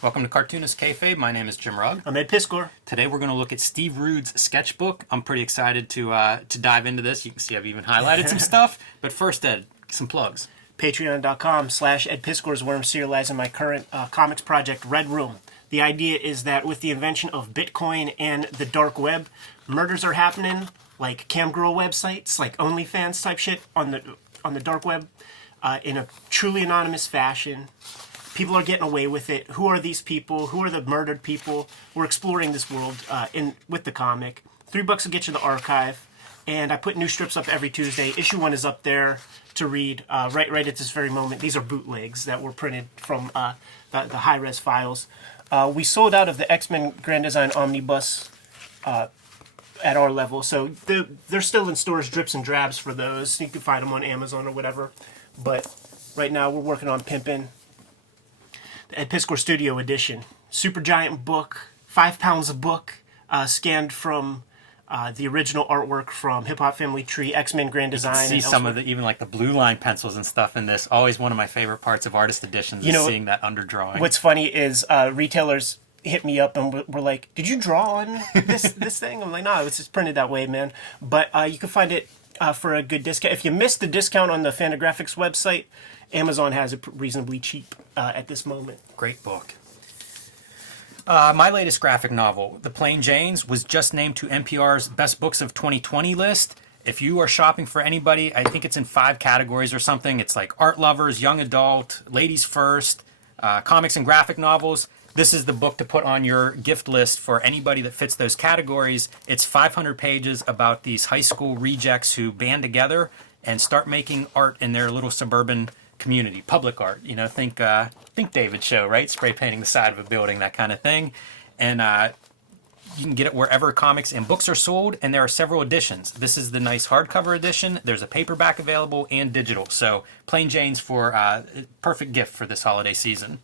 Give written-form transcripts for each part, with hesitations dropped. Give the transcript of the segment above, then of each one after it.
Welcome to Cartoonist Kayfabe. My name is Jim Rugg. I'm Ed Piskor. Today we're going to look at Steve Rude's Sketchbook. I'm pretty excited to dive into this. You can see I've even highlighted some stuff. But first, Ed, some plugs. Patreon.com/Ed Piskor is where I'm serializing my current comics project, Red Room. The idea is that with the invention of Bitcoin and the dark web, murders are happening like camgirl websites, like OnlyFans type shit on the dark web, in a truly anonymous fashion. People are getting away with it. Who are these people? Who are the murdered people? We're exploring this world with the comic. $3 will get you the archive, and I put new strips up every Tuesday. Issue 1 is up there to read right at this very moment. These are bootlegs that were printed from the high-res files. We sold out of the X-Men Grand Design Omnibus at our level, so they're still in stores, drips and drabs for those. You can find them on Amazon or whatever. But right now we're working on pimping the Ed Piskor Studio Edition. Super giant book, 5 pounds a book, scanned from the original artwork from Hip Hop Family Tree, X-Men Grand Design. You can see some of the, even like the blue line pencils and stuff in this. Always one of my favorite parts of artist editions is seeing that underdrawing. What's funny is retailers hit me up and were like, "Did you draw on this thing?" I'm like, "No, it's just printed that way, man." But you can find it for a good discount. If you missed the discount on the Fantagraphics website, Amazon has it reasonably cheap at this moment. Great book. My latest graphic novel, The Plain Janes, was just named to NPR's Best Books of 2020 list. If you are shopping for anybody, I think it's in 5 categories or something. It's like art lovers, young adult, ladies first, comics and graphic novels. This is the book to put on your gift list for anybody that fits those categories. It's 500 pages about these high school rejects who band together and start making art in their little suburban community, public art. You know, think David's show, right? Spray painting the side of a building, that kind of thing. And you can get it wherever comics and books are sold, and there are several editions. This is the nice hardcover edition. There's a paperback available and digital. So Plain Janes for perfect gift for this holiday season,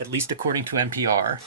at least according to NPR.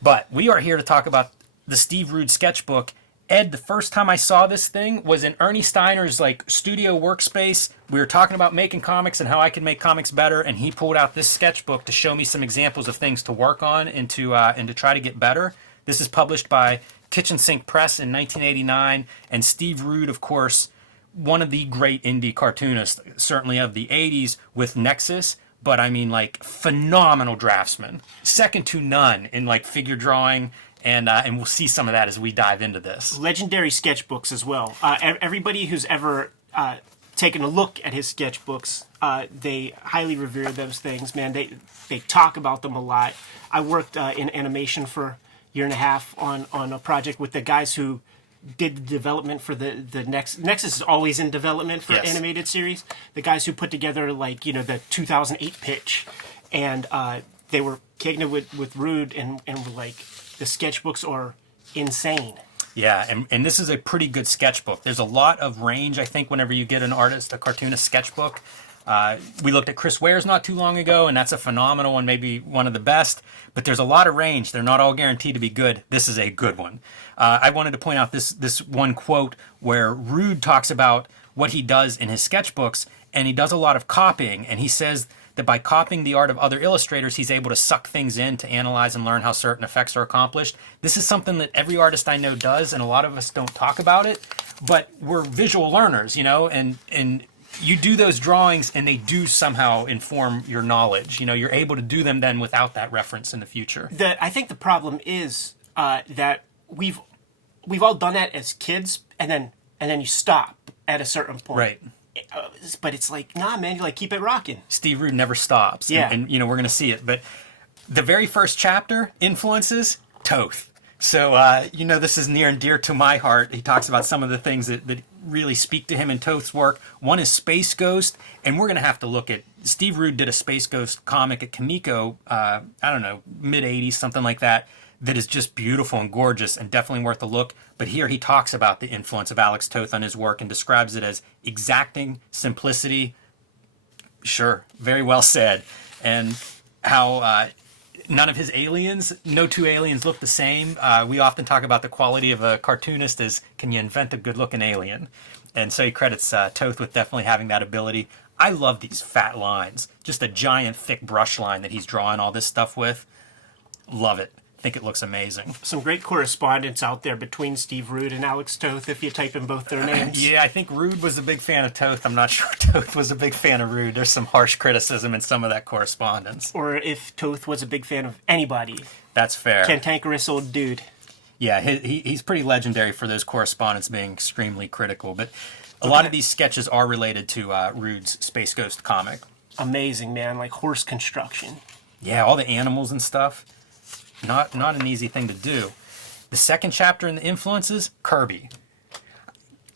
But we are here to talk about the Steve Rude sketchbook. Ed, the first time I saw this thing was in Ernie Steiner's studio workspace. We were talking about making comics and how I could make comics better, and he pulled out this sketchbook to show me some examples of things to work on and to try to get better. This is published by Kitchen Sink Press in 1989, and Steve Rude, of course, one of the great indie cartoonists, certainly of the 80s, with Nexus. But I mean, phenomenal draftsman, second to none in figure drawing. And we'll see some of that as we dive into this. Legendary sketchbooks as well. Everybody who's ever taken a look at his sketchbooks, they highly revere those things, man. They talk about them a lot. I worked in animation for a year and a half on a project with the guys who did the development for the Nexus is always in development for animated series. The guys who put together the 2008 pitch, and they were kicking it with Rude and were like, the sketchbooks are insane. Yeah, and this is a pretty good sketchbook. There's a lot of range, I think, whenever you get a cartoonist sketchbook. We looked at Chris Ware's not too long ago, and that's a phenomenal one, maybe one of the best. But there's a lot of range. They're not all guaranteed to be good. This is a good one. I wanted to point out this one quote where Rude talks about what he does in his sketchbooks, and he does a lot of copying, and he says that by copying the art of other illustrators, he's able to suck things in to analyze and learn how certain effects are accomplished. This is something that every artist I know does, and a lot of us don't talk about it, but we're visual learners, and you do those drawings and they do somehow inform your knowledge. You're able to do them then without that reference in the future. I think the problem is that we've all done that as kids, and then you stop at a certain point. Right. But it's nah, man, you keep it rocking. Steve Rude never stops. Yeah. And we're going to see it. But the very first chapter, influences, Toth. So, this is near and dear to my heart. He talks about some of the things that really speak to him in Toth's work. One is Space Ghost, and we're going to have to look at, Steve Rude did a Space Ghost comic at Kamiko, mid-80s, something like that is just beautiful and gorgeous and definitely worth a look. But here he talks about the influence of Alex Toth on his work and describes it as exacting simplicity. Sure, very well said. And how none of his aliens, no two aliens look the same. We often talk about the quality of a cartoonist as, can you invent a good-looking alien? And so he credits Toth with definitely having that ability. I love these fat lines. Just a giant, thick brush line that he's drawing all this stuff with. Love it. Think it looks amazing. Some great correspondence out there between Steve Rude and Alex Toth if you type in both their names. Yeah, I think Rude was a big fan of Toth. I'm not sure Toth was a big fan of Rude. There's some harsh criticism in some of that correspondence. Or if Toth was a big fan of anybody. That's fair. Cantankerous old dude. Yeah, he's pretty legendary for those correspondents being extremely critical. But a lot of these sketches are related to Rude's Space Ghost comic. Amazing, man. Like horse construction. Yeah, all the animals and stuff. Not an easy thing to do. The second chapter in the influences, Kirby.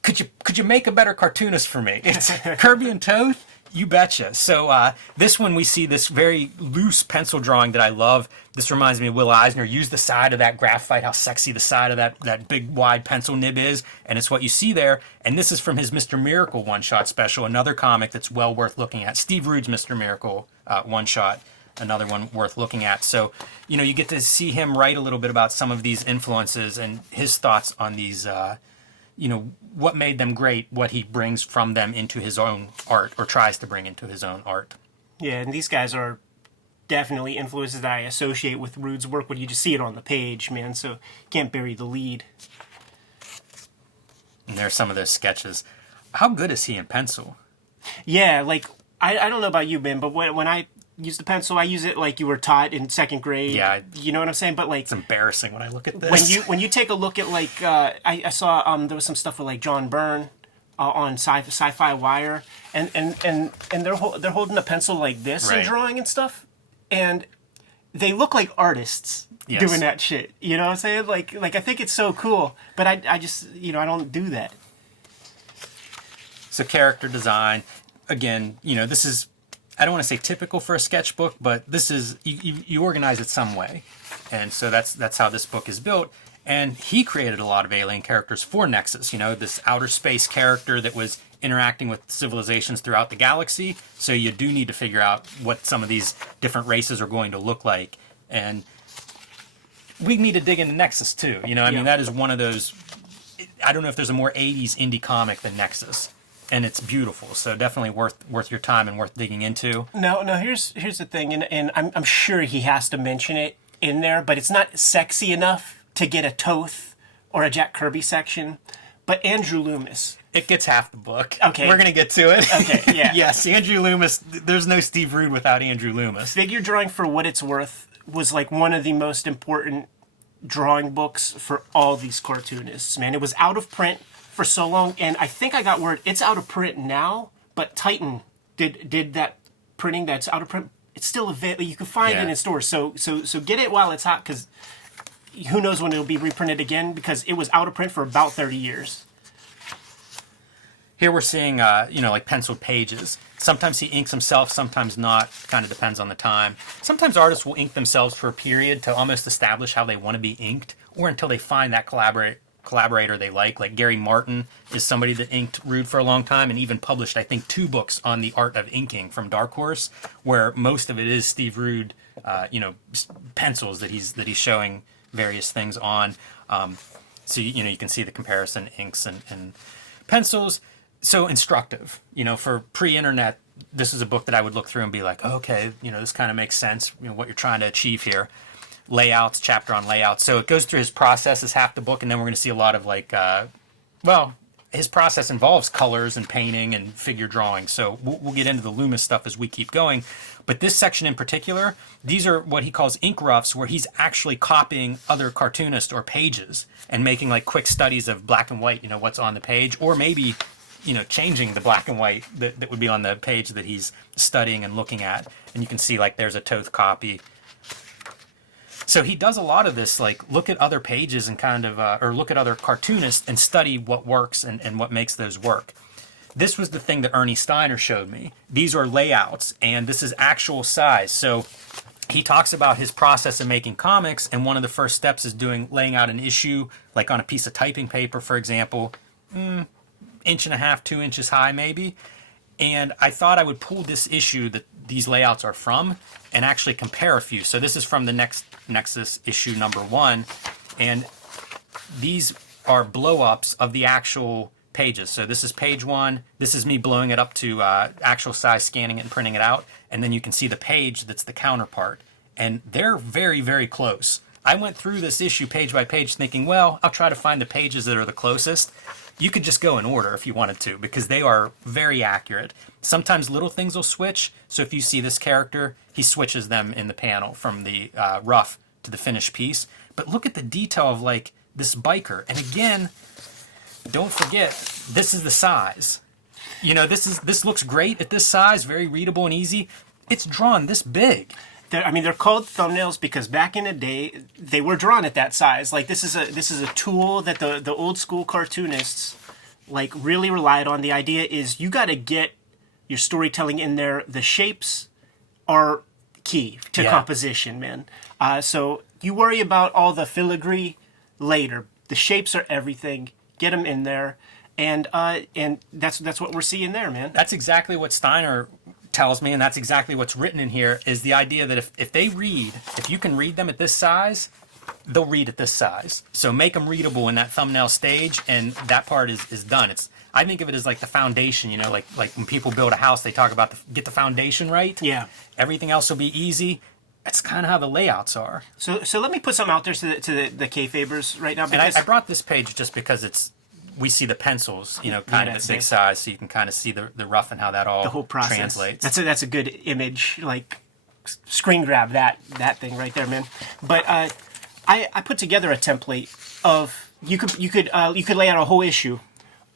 Could you make a better cartoonist for me? It's Kirby and Toth. You betcha. So this one we see this very loose pencil drawing that I love. This reminds me of Will Eisner. Use the side of that graphite, how sexy the side of that big wide pencil nib is, and it's what you see there. And this is from his Mr. Miracle one-shot special, another comic that's well worth looking at. Steve Rude's Mr. Miracle one-shot, another one worth looking at. So, you get to see him write a little bit about some of these influences and his thoughts on these, what made them great, what he brings from them into his own art, or tries to bring into his own art. Yeah, and these guys are definitely influences that I associate with Rude's work when you just see it on the page, man, so you can't bury the lead. And there's some of those sketches. How good is he in pencil? Yeah, like, I don't know about you, Ben, but when I use the pencil, I use it like you were taught in second grade. Yeah. You know what I'm saying? But like, it's embarrassing when I look at this. When you take a look at like, I saw there was some stuff with like John Byrne on Sci-Fi Wire, and they're holding a pencil like this and drawing and stuff, and they look like artists doing that shit. You know what I'm saying? Like I think it's so cool, but I just I don't do that. So character design, again, this is, I don't want to say typical for a sketchbook, but this is, you organize it some way. And so that's how this book is built. And he created a lot of alien characters for Nexus, this outer space character that was interacting with civilizations throughout the galaxy. So you do need to figure out what some of these different races are going to look like. And we need to dig into Nexus too. I mean, that is one of those, I don't know if there's a more 80s indie comic than Nexus. And it's beautiful, so definitely worth your time and worth digging into. No. Here's the thing, and I'm sure he has to mention it in there, but it's not sexy enough to get a Toth or a Jack Kirby section. But Andrew Loomis, it gets half the book. Okay, we're gonna get to it. Okay, yeah. Yes, Andrew Loomis. There's no Steve Rude without Andrew Loomis. Figure Drawing for What It's Worth was like one of the most important drawing books for all these cartoonists. Man, it was out of print for so long, and I think I got word it's out of print now, but Titan did that printing that's out of print. It's still available. You can find it in stores. So get it while it's hot, because who knows when it'll be reprinted again, because it was out of print for about 30 years. Here we're seeing, like penciled pages. Sometimes he inks himself, sometimes not. Kind of depends on the time. Sometimes artists will ink themselves for a period to almost establish how they want to be inked, or until they find that collaborator they like Gary Martin is somebody that inked Rude for a long time and even published, I think, 2 books on the art of inking from Dark Horse, where most of it is Steve Rude, pencils that he's showing various things on. So you can see the comparison inks and pencils. So instructive, for pre-internet. This is a book that I would look through and be like, okay, this kind of makes sense. What you're trying to achieve here. Layouts, chapter on layouts. So it goes through his process as half the book, and then we're going to see a lot of his process involves colors and painting and figure drawing. So we'll get into the Loomis stuff as we keep going. But this section in particular, these are what he calls ink roughs, where he's actually copying other cartoonists or pages and making like quick studies of black and white, what's on the page, or maybe changing the black and white that would be on the page that he's studying and looking at. And you can see like there's a Toth copy. So he does a lot of this, like look at other pages and kind of, or look at other cartoonists and study what works and what makes those work. This was the thing that Ernie Steiner showed me. These are layouts, and this is actual size. So he talks about his process of making comics, and one of the first steps is laying out an issue, like on a piece of typing paper, for example, 1.5 inches, 2 inches high maybe. And I thought I would pull this issue that these layouts are from and actually compare a few. So this is from the Nexus issue number 1. And these are blow-ups of the actual pages. So this is page 1. This is me blowing it up to actual size, scanning it and printing it out. And then you can see the page that's the counterpart. And they're very, very close. I went through this issue page by page thinking, well, I'll try to find the pages that are the closest. You could just go in order if you wanted to, because they are very accurate. Sometimes little things will switch. So if you see this character, he switches them in the panel from the rough to the finished piece. But look at the detail of like this biker. And again, don't forget, this is the size. You know, this looks great at this size, very readable and easy. It's drawn this big. They're called thumbnails because back in the day they were drawn at that size. Like this is a tool that the old school cartoonists like really relied on. The idea is you got to get your storytelling in there. The shapes are key to composition, man. So you worry about all the filigree later. The shapes are everything. Get them in there, and that's what we're seeing there, man. That's exactly what Steiner tells me, and that's exactly what's written in here, is the idea that if you can read them at this size, they'll read at this size. So make them readable in that thumbnail stage, and that part is done. I think of it as like the foundation, you know, like when people build a house, they talk about get the foundation right. Yeah. Everything else will be easy. That's kind of how the layouts are. So let me put something out there to the Kayfabers right now. Because And I brought this page just because we see the pencils, you know, kind of at big size, so you can kind of see the rough and how that all the whole process translates. That's a good image, like screen grab that thing right there, man. But I put together a template of you could lay out a whole issue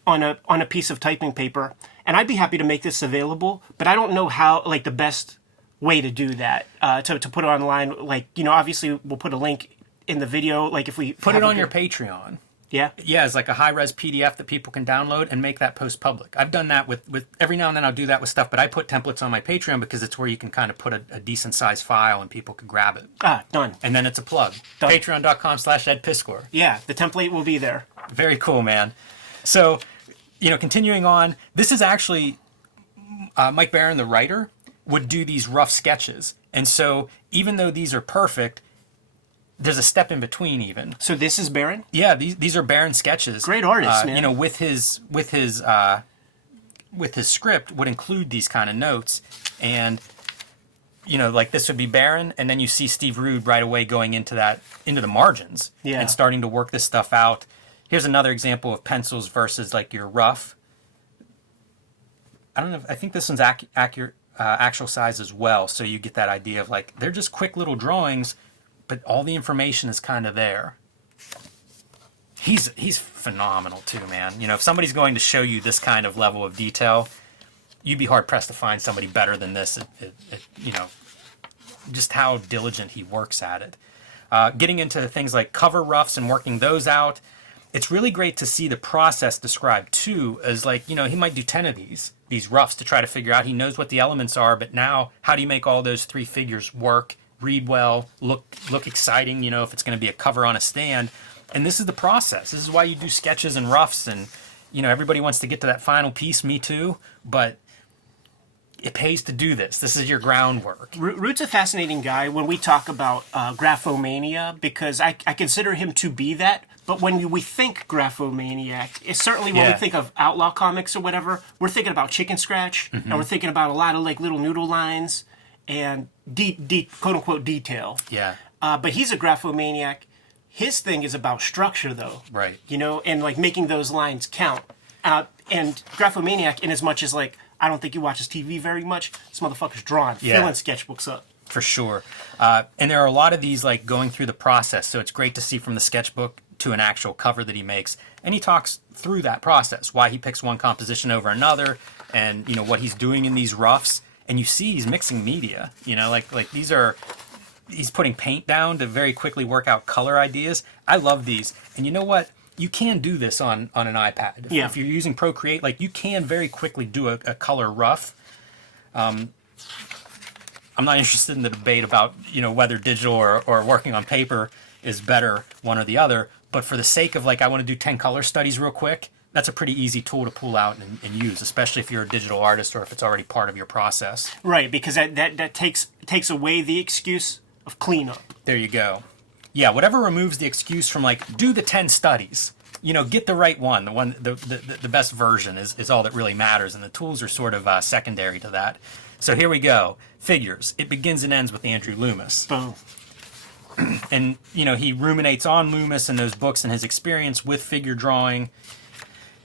on a piece of typing paper, and I'd be happy to make this available. But I don't know how the best way to do that to put it online. Like, you know, obviously we'll put a link in the video. Like if we put it on your Patreon. Yeah? Yeah, it's like a high-res PDF that people can download and make that post public. I've done that with every now and then I'll do that with stuff, but I put templates on my Patreon because it's where you can kind of put a decent-sized file and people can grab it. Done. And then it's a plug. Done. Patreon.com/EdPiskor. Yeah, the template will be there. Very cool, man. So, you know, continuing on, this is actually Mike Barron, the writer, would do these rough sketches. And so even though these are perfect, there's a step in between even. So this is Barron? Yeah, these are Barron sketches. Great artist, man. You know, with his script would include these kind of notes, and you know, like this would be Barron, and then you see Steve Rude right away going into the margins and starting to work this stuff out. Here's another example of pencils versus like your rough. I don't know. I think this one's accurate, actual size as well. So you get that idea of like they're just quick little drawings, but all the information is kind of there. He's phenomenal too, man. You know, if somebody's going to show you this kind of level of detail, you'd be hard pressed to find somebody better than this. You know, just how diligent he works at it. Getting into things like cover roughs and working those out, it's really great to see the process described too. As like, you know, he might do 10 of these roughs to try to figure out. He knows what the elements are, but now how do you make all those 3 figures work? Read well, look exciting, you know, if it's going to be a cover on a stand. And this is the process. This is why you do sketches and roughs, and, you know, everybody wants to get to that final piece, me too, but it pays to do this. This is your groundwork. Root's a fascinating guy when we talk about graphomania, because I consider him to be that. But when we think graphomaniac, it's certainly when we think of Outlaw Comics or whatever, we're thinking about Chicken Scratch, and we're thinking about a lot of like little noodle lines and quote unquote detail. Yeah. But he's a graphomaniac. His thing is about structure, though. Right. You know, and like making those lines count. And graphomaniac, in as much as like I don't think he watches TV very much, this motherfucker's drawing, filling sketchbooks up. For sure. And there are a lot of these like going through the process. So it's great to see from the sketchbook to an actual cover that he makes. And he talks through that process, why he picks one composition over another, and, you know, what he's doing in these roughs. And you see he's mixing media, you know, like he's putting paint down to very quickly work out color ideas. I love these. And you know what? You can do this on an iPad. If you're using Procreate, like you can very quickly do a color rough. I'm not interested in the debate about, you know, whether digital or working on paper is better, one or the other. But for the sake of like, I want to do 10 color studies real quick, that's a pretty easy tool to pull out and use, especially if you're a digital artist or if it's already part of your process. Right, because that takes away the excuse of cleanup. There you go. Yeah, whatever removes the excuse from like, do the 10 studies. get the right one. The best version is all that really matters, and the tools are sort of secondary to that. So here we go. Figures. It begins and ends with Andrew Loomis. Boom. And, he ruminates on Loomis and those books and his experience with figure drawing.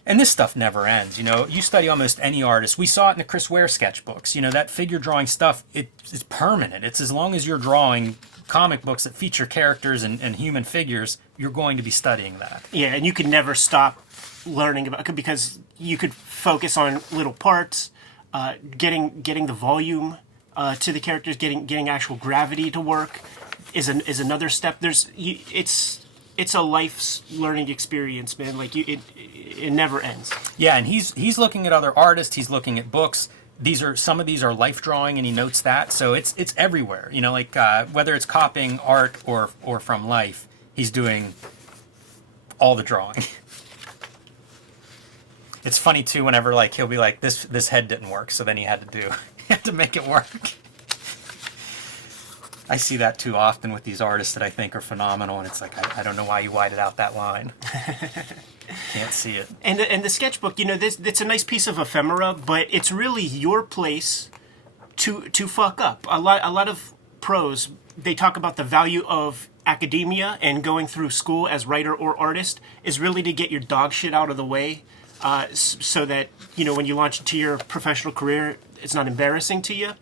And this stuff never ends. You study almost any artist. We saw it in the Chris Ware sketchbooks. That figure drawing stuff, it's permanent. It's as long as you're drawing comic books that feature characters and human figures, you're going to be studying that. Yeah, and you could never stop learning about, because you could focus on little parts, getting the volume to the characters, getting actual gravity to work is another step. It's a life's learning experience, man. Like it never ends. Yeah, and he's looking at other artists. He's looking at books. Some of these are life drawing, and he notes that. So it's everywhere. Whether it's copying art or from life, he's doing all the drawing. It's funny too. Whenever he'll be like, this head didn't work, so then he had to make it work. I see that too often with these artists that I think are phenomenal, and it's like, I don't know why you whited out that line. Can't see it. And the sketchbook, it's a nice piece of ephemera, but it's really your place to fuck up. A lot of pros, they talk about the value of academia and going through school as writer or artist is really to get your dog shit out of the way, so that when you launch into your professional career, it's not embarrassing to you.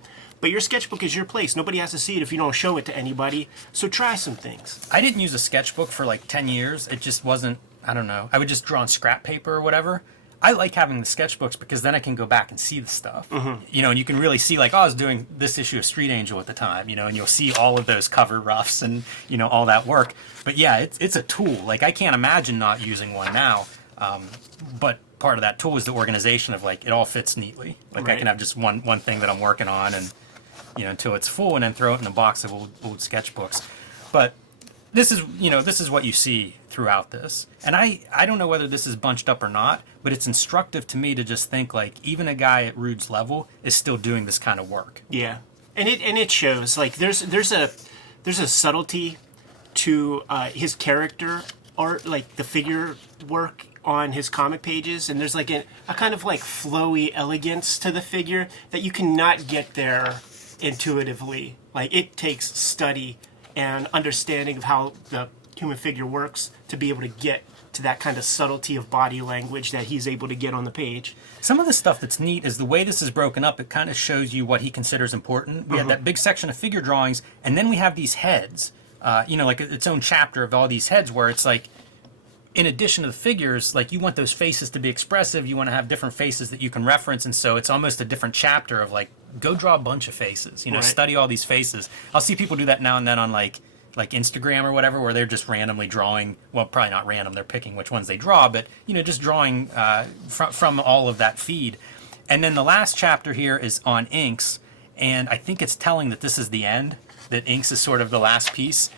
But your sketchbook is your place. Nobody has to see it if you don't show it to anybody. So try some things. I didn't use a sketchbook for 10 years. It just wasn't, I don't know. I would just draw on scrap paper or whatever. I like having the sketchbooks because then I can go back and see the stuff. Mm-hmm. And you can really see I was doing this issue of Street Angel at the time, and you'll see all of those cover roughs and, all that work. But yeah, it's a tool. I can't imagine not using one now. But part of that tool is the organization of it all fits neatly. Right. I can have just one thing that I'm working on and, until it's full, and then throw it in a box of old sketchbooks. But this is what you see throughout this. And I don't know whether this is bunched up or not, but it's instructive to me to just think even a guy at Rude's level is still doing this kind of work. Yeah. And it shows. There's a subtlety to his character art, the figure work on his comic pages, and there's a kind of flowy elegance to the figure that you cannot get there intuitively. It takes study and understanding of how the human figure works to be able to get to that kind of subtlety of body language that he's able to get on the page. Some of the stuff that's neat is the way this is broken up. It kind of shows you what he considers important. We have that big section of figure drawings, and then we have these heads, its own chapter of all these heads where it's in addition to the figures, you want those faces to be expressive. You want to have different faces that you can reference, and so it's almost a different chapter of go draw a bunch of faces. Right. Study all these faces. I'll see people do that now and then on like Instagram or whatever, where they're just randomly drawing. Well, probably not random. They're picking which ones they draw, but just drawing from all of that feed. And then the last chapter here is on inks, and I think it's telling that this is the end. That inks is sort of the last piece.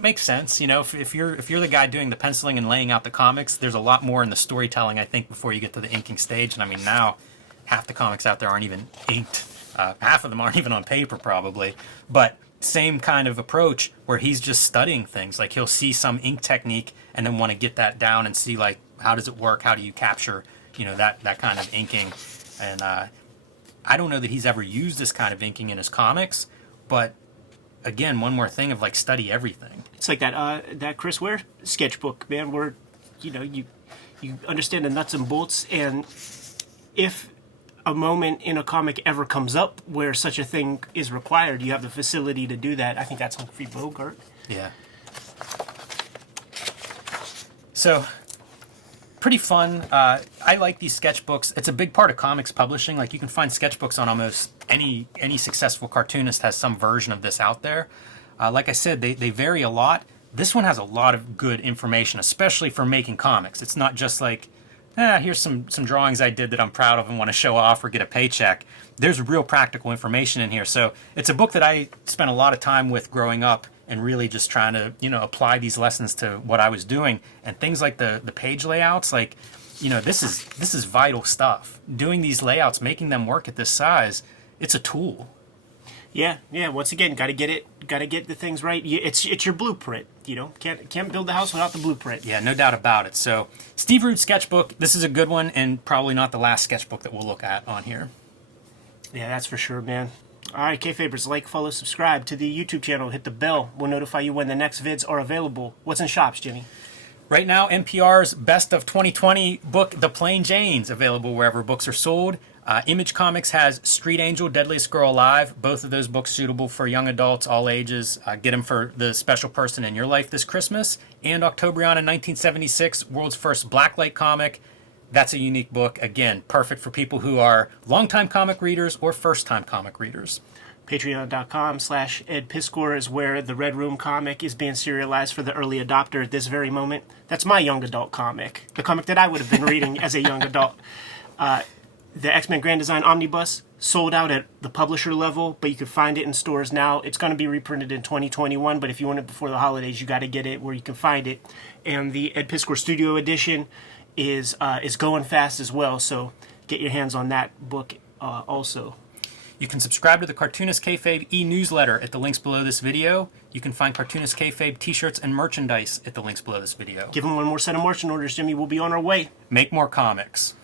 Makes sense, if you're the guy doing the penciling and laying out the comics, there's a lot more in the storytelling, I think, before you get to the inking stage. And I mean, now half the comics out there aren't even inked. Half of them aren't even on paper, probably. But same kind of approach where he's just studying things. He'll see some ink technique and then want to get that down and see how does it work? How do you capture that kind of inking? And I don't know that he's ever used this kind of inking in his comics, but again, one more thing of study everything. It's like that Chris Ware sketchbook, man, where you understand the nuts and bolts, and if a moment in a comic ever comes up where such a thing is required, you have the facility to do that. I think that's Humphrey Bogart. Yeah. So, pretty fun. I like these sketchbooks. It's a big part of comics publishing. You can find sketchbooks on almost any successful cartoonist has some version of this out there. Like I said, they vary a lot. This one has a lot of good information, especially for making comics. It's not just here's some drawings I did that I'm proud of and want to show off or get a paycheck. There's real practical information in here. So it's a book that I spent a lot of time with growing up and really just trying to, apply these lessons to what I was doing. And things like the page layouts, this is vital stuff. Doing these layouts, making them work at this size, it's a tool. Yeah, yeah. Once again, got to get it. Got to get the things right. It's your blueprint. You know, can't build the house without the blueprint. Yeah, no doubt about it. So, Steve Root's sketchbook. This is a good one, and probably not the last sketchbook that we'll look at on here. Yeah, that's for sure, man. All right, Kayfabers, like, follow, subscribe to the YouTube channel. Hit the bell. We'll notify you when the next vids are available. What's in shops, Jimmy? Right now, NPR's Best of 2020 book, The Plain Janes, available wherever books are sold. Image Comics has Street Angel, Deadliest Girl Alive. Both of those books suitable for young adults, all ages. Get them for the special person in your life this Christmas. And Octobriana 1976, world's first blacklight comic. That's a unique book. Again, perfect for people who are longtime comic readers or first-time comic readers. Patreon.com/EdPiskor is where the Red Room comic is being serialized for the early adopter at this very moment. That's my young adult comic, the comic that I would have been reading as a young adult. The X-Men Grand Design Omnibus sold out at the publisher level, but you can find it in stores now. It's going to be reprinted in 2021, but if you want it before the holidays, you got to get it where you can find it. And the Ed Piskor Studio Edition is going fast as well, so get your hands on that book also. You can subscribe to the Cartoonist Kayfabe e-newsletter at the links below this video. You can find Cartoonist Kayfabe t-shirts and merchandise at the links below this video. Give them one more set of marching orders, Jimmy. We'll be on our way. Make more comics.